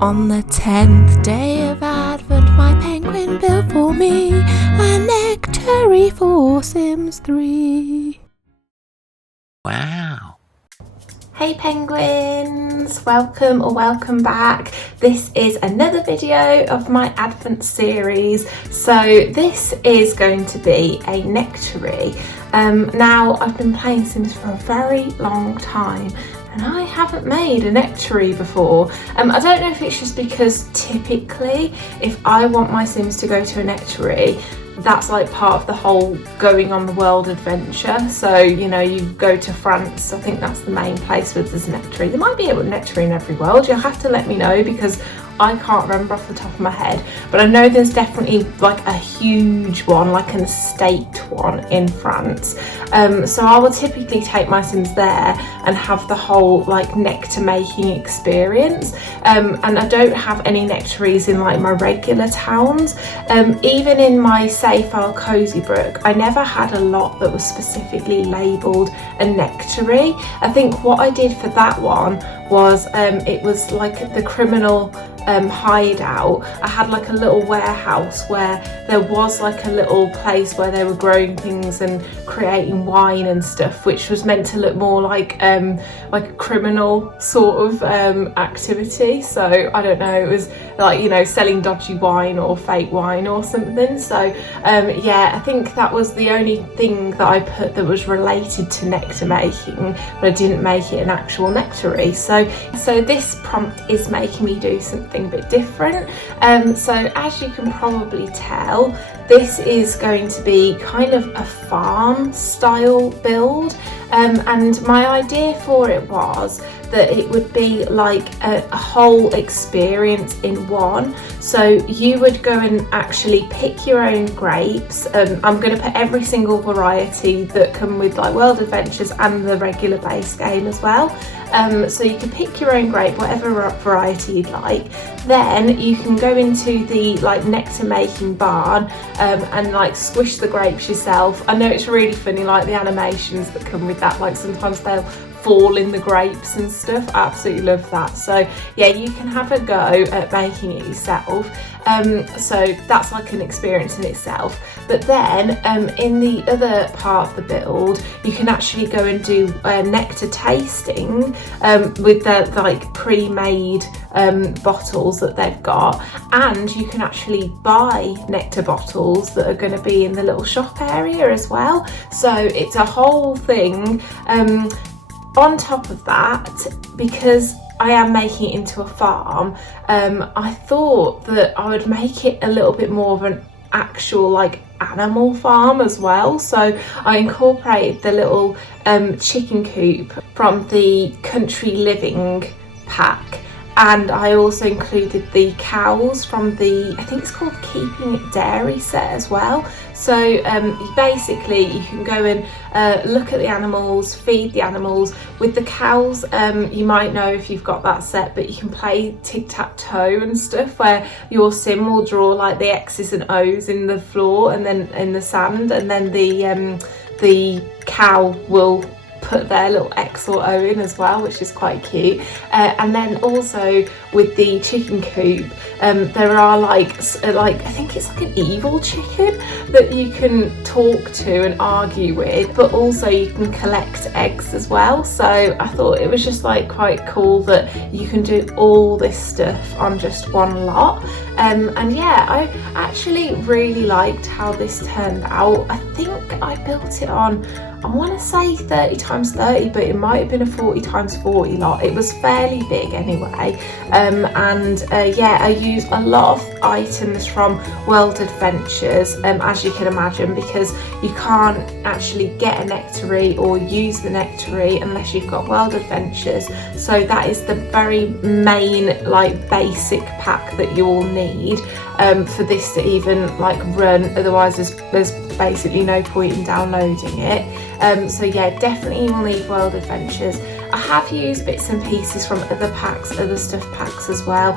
On the 10th day of Advent, my penguin built for me a nectary for Sims 3. Wow. Hey penguins, welcome back. This is another video of my Advent series. So this is going to be a nectary. Now I've been playing Sims for a very long time and I haven't made a nectary before. I don't know if it's just because typically if I want my Sims to go to a nectary, that's like part of the whole going on the world adventure. So, you know, you go to France, I think that's the main place where there's a nectary. There might be a nectary in every world, you'll have to let me know because I can't remember off the top of my head, but I know there's definitely like a huge one, like an estate one in France. So I will typically take my Sims there and have the whole like nectar making experience. And I don't have any nectaries in like my regular towns. Even in my Safe Isle Cozy Brook, I never had a lot that was specifically labelled a nectary. I think what I did for that one was it was like the criminal hideout. I had like a little warehouse where there was like a little place where they were growing things and creating wine and stuff, which was meant to look more like a criminal sort of activity. So I don't know, it was like, you know, selling dodgy wine or fake wine or something. So yeah, I think that was the only thing that I put that was related to nectar making, but I didn't make it an actual nectary. So this prompt is making me do something a bit different. So as you can probably tell, this is going to be kind of a farm style build, and my idea for it was that it would be like a whole experience in one. So you would go and actually pick your own grapes. I'm going to put every single variety that come with like World Adventures and the regular base game as well. So you can pick your own grape, whatever variety you'd like. Then you can go into the like nectar making barn and like squish the grapes yourself. I know it's really funny, like the animations that come with that, like sometimes they'll fall in the grapes and stuff. I absolutely love that. So yeah, you can have a go at making it yourself. So that's like an experience in itself. But then in the other part of the build, you can actually go and do nectar tasting with the like pre-made bottles that they've got, and you can actually buy nectar bottles that are going to be in the little shop area as well. So it's a whole thing. On top of that, because I am making it into a farm, I thought that I would make it a little bit more of an actual like animal farm as well. So I incorporated the little chicken coop from the Country Living pack, and I also included the cows from the, I think it's called Keeping It Dairy set as well. So basically you can go and look at the animals, feed the animals. With the cows, you might know if you've got that set, but you can play tic-tac-toe and stuff where your sim will draw like the X's and O's in the floor and then in the sand, and then the cow will put their little X or O in as well, which is quite cute. And then also with the chicken coop, there are like I think it's like an evil chicken that you can talk to and argue with, but also you can collect eggs as well. So I thought it was just like quite cool that you can do all this stuff on just one lot. And yeah, I actually really liked how this turned out. I think I built it on, I want to say 30 times 30, but it might have been a 40 times 40 lot. It was fairly big anyway. Yeah, I used a lot of items from World Adventures, as you can imagine, because you can't actually get a nectary or use the nectary unless you've got World Adventures. So that is the very main like basic pack that you all need for this to even like run. Otherwise there's basically no point in downloading it. So yeah, definitely you'll need World Adventures. I have used bits and pieces from other packs, other stuff packs as well.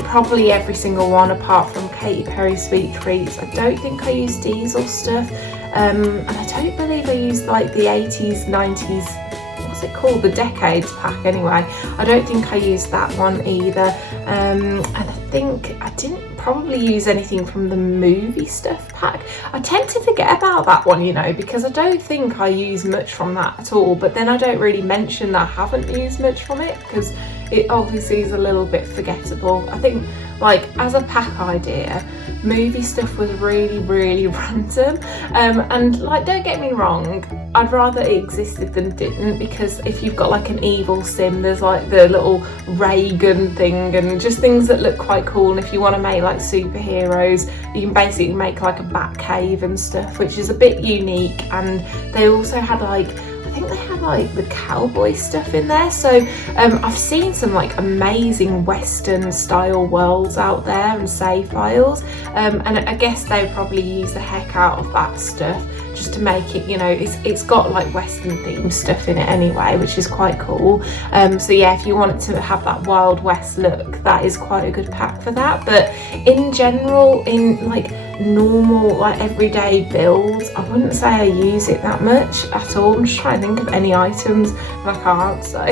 Probably every single one apart from Katy Perry Sweet Treats. I don't think I used Diesel stuff. And I don't believe I used like the 80s, 90s, was what's it called, the Decades pack anyway. I don't think I used that one either, and I think I didn't probably use anything from the movie stuff pack. I tend to forget about that one, you know, because I don't think I use much from that at all, but then I don't really mention that I haven't used much from it because it obviously is a little bit forgettable. I think, like, as a pack idea, movie stuff was really random, and like, don't get me wrong, I'd rather it existed than didn't, because if you've got like an evil sim, there's like the little ray gun thing and just things that look quite cool. And if you want to make like superheroes, you can basically make like a bat cave and stuff, which is a bit unique. And they also had like, I think they had like the cowboy stuff in there. So I've seen some like amazing Western style worlds out there and save files, and I guess they would probably use the heck out of that stuff just to make it, you know, it's got like Western themed stuff in it anyway, which is quite cool. So yeah, if you want to have that Wild West look, that is quite a good pack for that. But in general, in like normal, like everyday builds, I wouldn't say I use it that much at all. I'm just trying to think of any items and I can't, so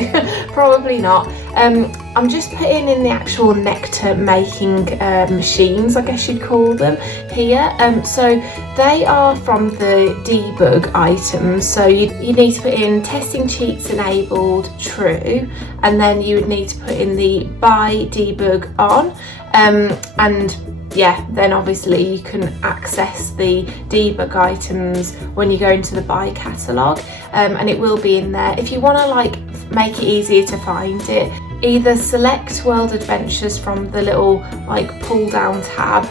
probably not. I'm just putting in the actual nectar making machines, I guess you'd call them, here. So they are from the debug items. So you need to put in testing cheats enabled true, and then you would need to put in the buy debug on, and yeah, then obviously you can access the debug items when you go into the buy catalogue, and it will be in there. If you want to like make it easier to find it, either select World Adventures from the little like pull down tab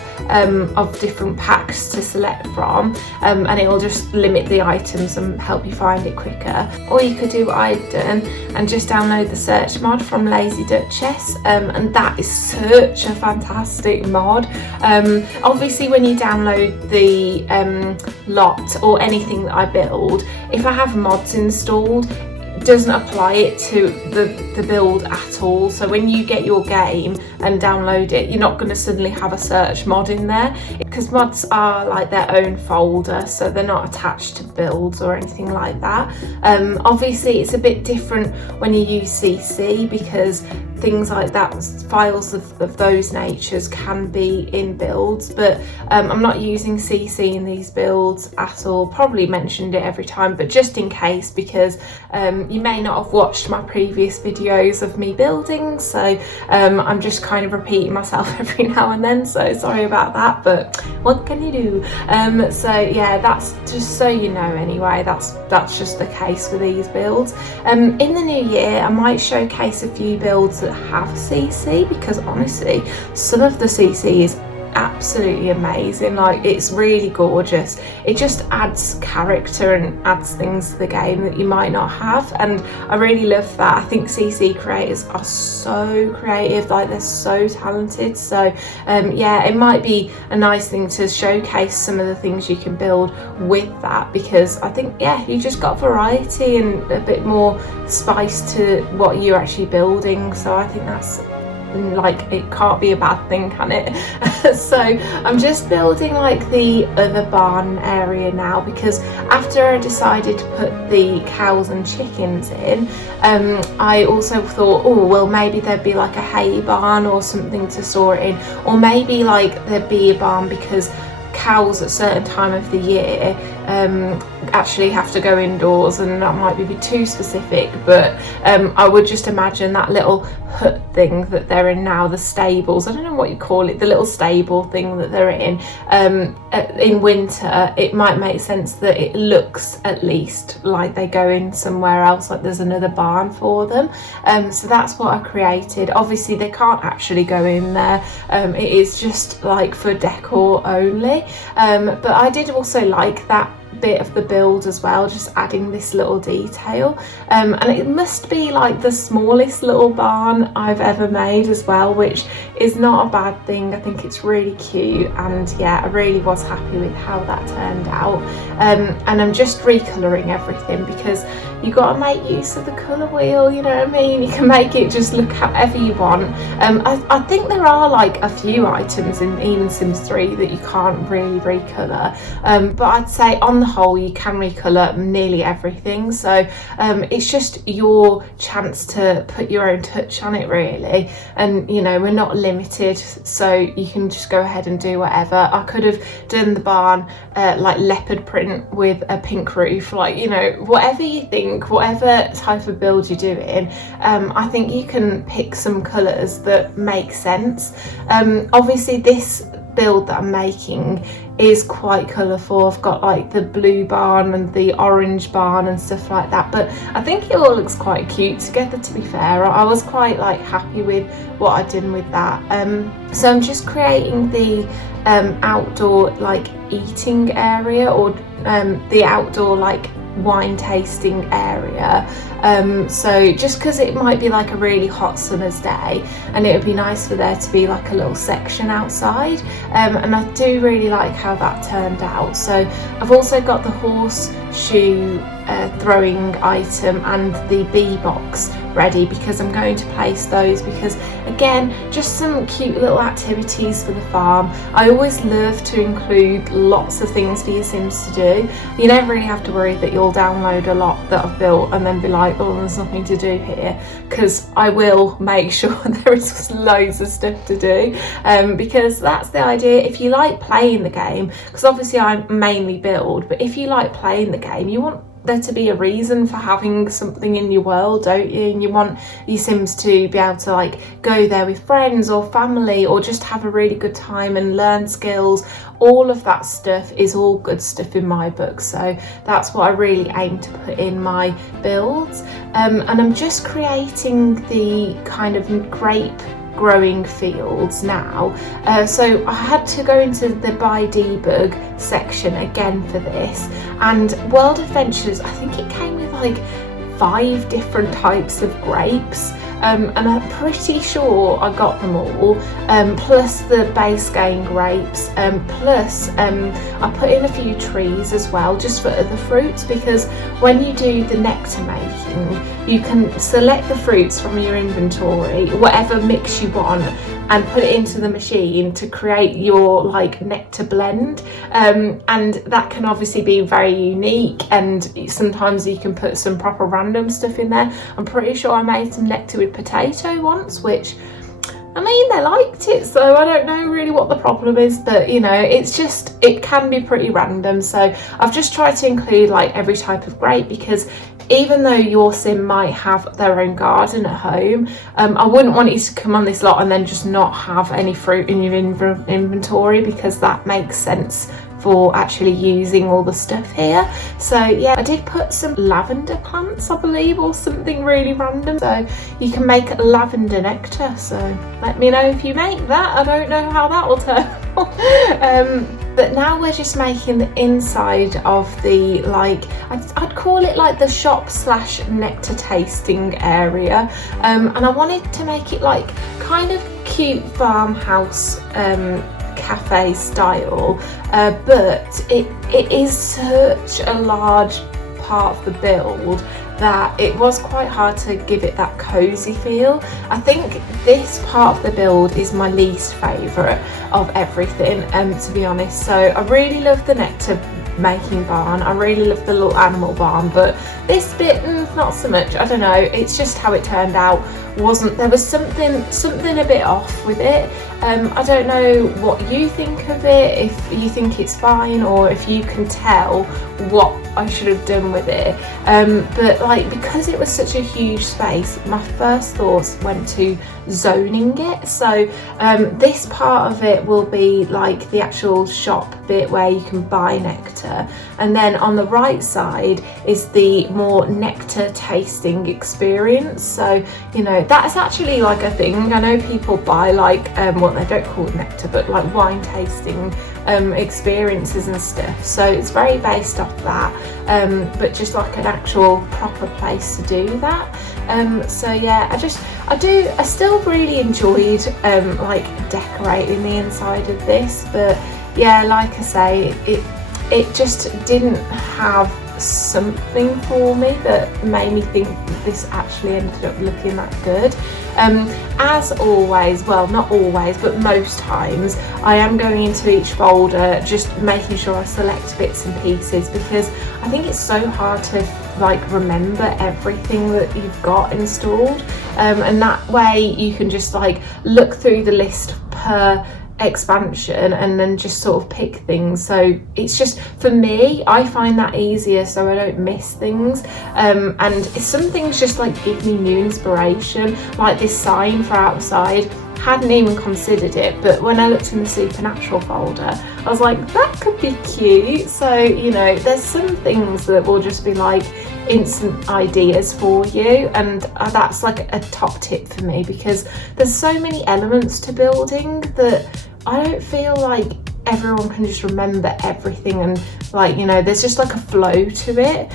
of different packs to select from, and it will just limit the items and help you find it quicker. Or you could do what I've done and just download the search mod from Lazy Duchess, and that is such a fantastic mod. Obviously when you download the lot or anything that I build, if I have mods installed, doesn't apply it to the build at all. So when you get your game and download it, you're not going to suddenly have a search mod in there, because mods are like their own folder, so they're not attached to builds or anything like that. Obviously it's a bit different when you use CC, because things like that, files of those natures can be in builds, but I'm not using CC in these builds at all. Probably mentioned it every time, but just in case, because you may not have watched my previous videos of me building, so I'm just kind of repeating myself every now and then, so sorry about that, but what can you do? So yeah, that's just so you know anyway, that's just the case for these builds. In the new year I might showcase a few builds that have CC, because honestly some of the CC is absolutely amazing. Like, it's really gorgeous. It just adds character and adds things to the game that you might not have, and I really love that. I think CC creators are so creative, like they're so talented. So yeah, it might be a nice thing to showcase some of the things you can build with that, because I think, yeah, you just got variety and a bit more spice to what you're actually building. So I think that's, like, it can't be a bad thing, can it? So I'm just building like the other barn area now, because after I decided to put the cows and chickens in, I also thought, oh well, maybe there'd be like a hay barn or something to store it in, or maybe like there'd be a barn because cows at a certain time of the year actually have to go indoors, and that might be too specific, but I would just imagine that little hut thing that they're in now, the stables, I don't know what you call it, the little stable thing that they're in winter, it might make sense that it looks at least like they go in somewhere else, like there's another barn for them. So that's what I created. Obviously they can't actually go in there, it is just like for decor only, but I did also like that bit of the build as well, just adding this little detail, and it must be like the smallest little barn I've ever made as well, which is not a bad thing. I think it's really cute, and yeah, I really was happy with how that turned out. And I'm just recolouring everything because you got to make use of the colour wheel, you know what I mean? You can make it just look however you want. I think there are like a few items in even Sims 3 that you can't really recolour, but I'd say on the whole you can recolour nearly everything, so it's just your chance to put your own touch on it really. And you know, we're not limited, so you can just go ahead and do whatever. I could have done the barn like leopard print with a pink roof, like, you know, whatever you think, whatever type of build you're doing, I think you can pick some colours that make sense. Obviously this build that I'm making is quite colourful. I've got like the blue barn and the orange barn and stuff like that, but I think it all looks quite cute together, to be fair. I was quite like happy with what I'd done with that. So I'm just creating the outdoor like eating area, or the outdoor like wine tasting area. So just because it might be like a really hot summer's day, and it would be nice for there to be like a little section outside, and I do really like how that turned out. So I've also got the horseshoe throwing item and the bee box ready, because I'm going to place those, because again, just some cute little activities for the farm. I always love to include lots of things for your Sims to do. You never really have to worry that you'll download a lot that I've built and then be like, oh, there's nothing to do here, because I will make sure there is loads of stuff to do, because that's the idea. If you like playing the game, because obviously I mainly build, but if you like playing the game, you want there to be a reason for having something in your world, don't you? And you want your Sims to be able to like go there with friends or family, or just have a really good time and learn skills. All of that stuff is all good stuff in my book, so that's what I really aim to put in my builds. And I'm just creating the kind of grape growing fields now, so I had to go into the by debug section again for this, and World Adventures, I think it came with like 5 different types of grapes, and I'm pretty sure I got them all, plus the base game grapes, plus I put in a few trees as well, just for other fruits, because when you do the nectar making, you can select the fruits from your inventory, whatever mix you want, and put it into the machine to create your like nectar blend, and that can obviously be very unique, and sometimes you can put some proper random stuff in there. I'm pretty sure I made some nectar with potato once, which, I mean, they liked it, so I don't know really what the problem is, but you know, it's just, it can be pretty random. So I've just tried to include like every type of grape, because even though your Sim might have their own garden at home, I wouldn't want you to come on this lot and then just not have any fruit in your inventory, because that makes sense for actually using all the stuff here. So yeah, I did put some lavender plants, I believe, or something really random, so you can make lavender nectar. So let me know if you make that. I don't know how that will turn out. But now we're just making the inside of the, like, I'd call it like the shop slash nectar tasting area, and I wanted to make it like kind of cute farmhouse cafe style, but it is such a large part of the build that it was quite hard to give it that cozy feel. I think this part of the build is my least favourite of everything, to be honest. So I really love the nectar making barn, I really love the little animal barn, but this bit, not so much. I don't know, it's just how it turned out. There was something a bit off with it. I don't know what you think of it, if you think it's fine, or if you can tell what I should have done with it, but like, because it was such a huge space, my first thoughts went to zoning it. So this part of it will be like the actual shop bit where you can buy nectar, and then on the right side is the more nectar tasting experience. So you know, that's actually like a thing. I know people buy like what they don't call it nectar, but like wine tasting experiences and stuff, so it's very based off that, but just like an actual proper place to do that. So yeah, I still really enjoyed like decorating the inside of this, but yeah, like I say, it just didn't have something for me that made me think this actually ended up looking that good. As always, well, not always, but most times, I am going into each folder just making sure I select bits and pieces, because I think it's so hard to like remember everything that you've got installed, and that way you can just like look through the list per expansion and then just sort of pick things. So it's just, for me, I find that easier so I don't miss things, and some things just like give me new inspiration, like this sign for outside. Hadn't even considered it, but when I looked in the supernatural folder, I was like, that could be cute. So, you know, there's some things that will just be like instant ideas for you, and that's like a top tip for me, because there's so many elements to building that I don't feel like everyone can just remember everything, and like, you know, there's just like a flow to it.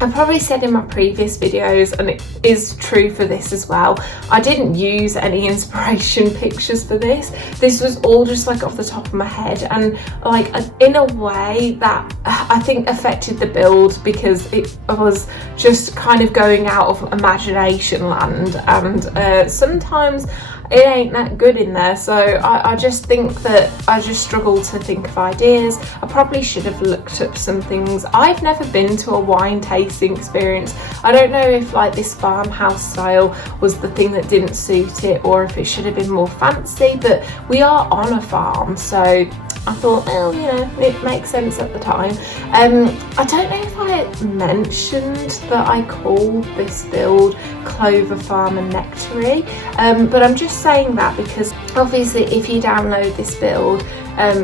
I probably said in my previous videos, and it is true for this as well, I didn't use any inspiration pictures for this. This was all just like off the top of my head, and like in a way that I think affected the build, because it was just kind of going out of imagination land, and sometimes it ain't that good in there. So I just think that I just struggle to think of ideas. I probably should have looked up some things. I've never been to a wine tasting experience. I don't know if like this farmhouse style was the thing that didn't suit it, or if it should have been more fancy, but we are on a farm, so I thought, well, you know, it makes sense at the time. I don't know if I mentioned that I called this build Clover Farm Nectary, but I'm just saying that because obviously if you download this build,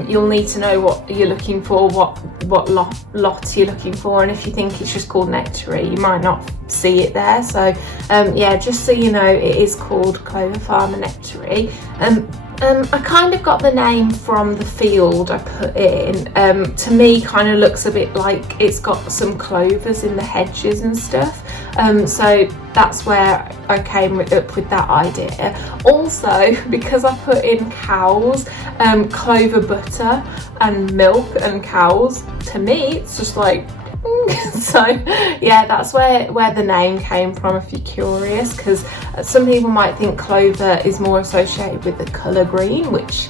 you'll need to know what you're looking for, what lot you're looking for, and if you think it's just called Nectary, you might not see it there. So yeah, just so you know, it is called Clover Farm Nectary. I kind of got the name from the field I put in. To me, kind of looks a bit like it's got some clovers in the hedges and stuff. So that's where I came up with that idea. Also, because I put in cows, clover butter and milk and cows, to me it's just like so yeah, that's where the name came from, if you're curious, because some people might think clover is more associated with the colour green, which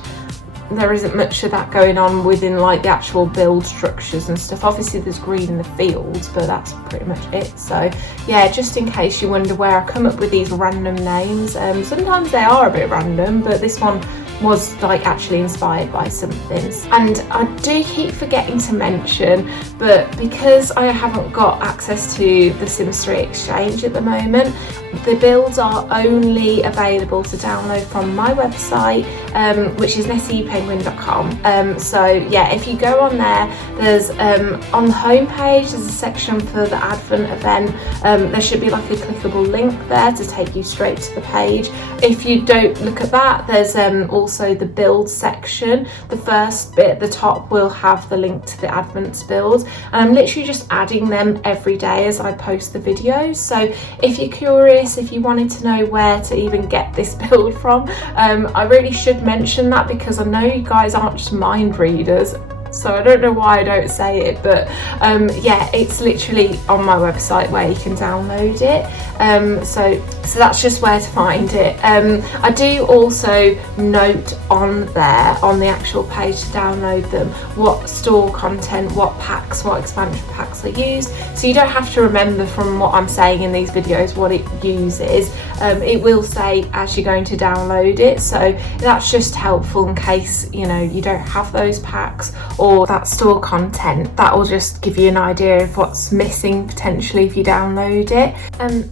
there isn't much of that going on within like the actual build structures and stuff. Obviously there's green in the fields, but that's pretty much it. So yeah, just in case you wonder where I come up with these random names, sometimes they are a bit random, but this one was like actually inspired by something. And I do keep forgetting to mention, but because I haven't got access to the Sims 3 Exchange at the moment, the builds are only available to download from my website, which is nessiepenguin.com. So yeah, if you go on there, there's on the homepage there's a section for the Advent event. There should be like a clickable link there to take you straight to the page. If you don't look at that, there's also the build section. The first bit at the top will have the link to the Advent build, and I'm literally just adding them every day as I post the videos. So if you're curious, if you wanted to know where to even get this build from, I really should mention that, because I know you guys aren't just mind readers, so I don't know why I don't say it, but yeah, it's literally on my website where you can download it. So that's just where to find it. I do also note on there, on the actual page to download them, what store content, what packs, what expansion packs are used, so you don't have to remember from what I'm saying in these videos what it uses. It will say as you're going to download it, so that's just helpful in case, you know, you don't have those packs or that store content. That will just give you an idea of what's missing potentially if you download it.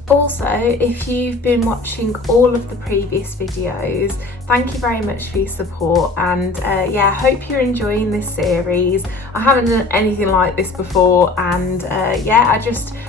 Also, if you've been watching all of the previous videos, thank you very much for your support, and yeah, I hope you're enjoying this series. I haven't done anything like this before, and yeah,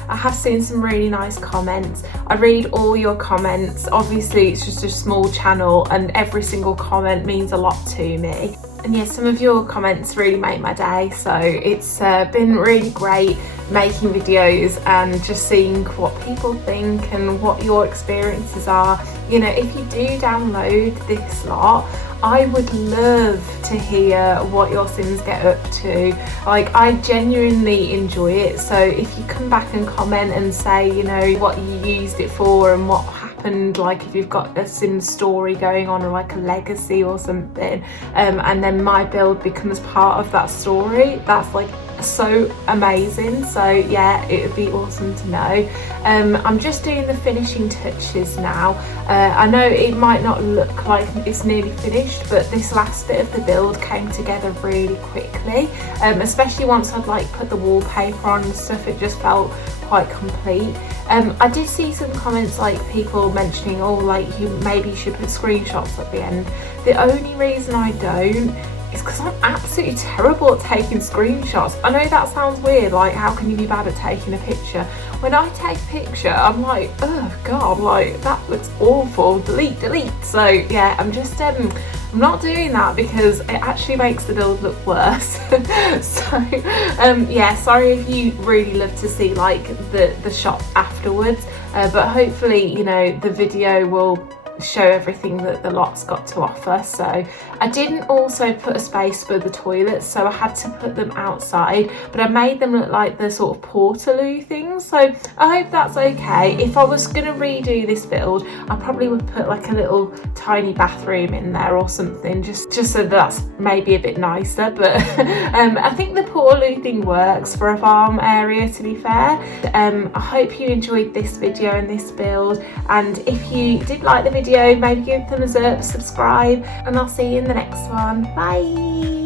I have seen some really nice comments. I read all your comments. Obviously it's just a small channel and every single comment means a lot to me. And yeah, some of your comments really make my day, so it's been really great making videos and just seeing what people think and what your experiences are. You know, if you do download this lot, I would love to hear what your Sims get up to. Like, I genuinely enjoy it, so if you come back and comment and say, you know, what you used it for and what happened, like if you've got a Sims story going on or like a legacy or something, and then my build becomes part of that story, that's like so amazing. So yeah, it would be awesome to know. I'm just doing the finishing touches now. I know it might not look like it's nearly finished, but this last bit of the build came together really quickly, especially once I'd like put the wallpaper on and stuff. It just felt quite complete. I did see some comments, like people mentioning, oh, like maybe you should put screenshots at the end. The only reason I don't is because I'm absolutely terrible at taking screenshots. I know that sounds weird, like how can you be bad at taking a picture? When I take a picture, I'm like, oh god, like that looks awful, delete. So yeah, I'm just I'm not doing that because it actually makes the build look worse. So yeah, sorry if you really love to see like the shot afterwards, but hopefully, you know, the video will show everything that the lot's got to offer. So I didn't also put a space for the toilets, so I had to put them outside, but I made them look like the sort of portaloo things, so I hope that's okay. If I was going to redo this build, I probably would put like a little tiny bathroom in there or something, just so that's maybe a bit nicer, but I think the portaloo thing works for a farm area, to be fair. I hope you enjoyed this video and this build, and if you did like the video, maybe give it a thumbs up, subscribe, and I'll see you in the next one. Bye!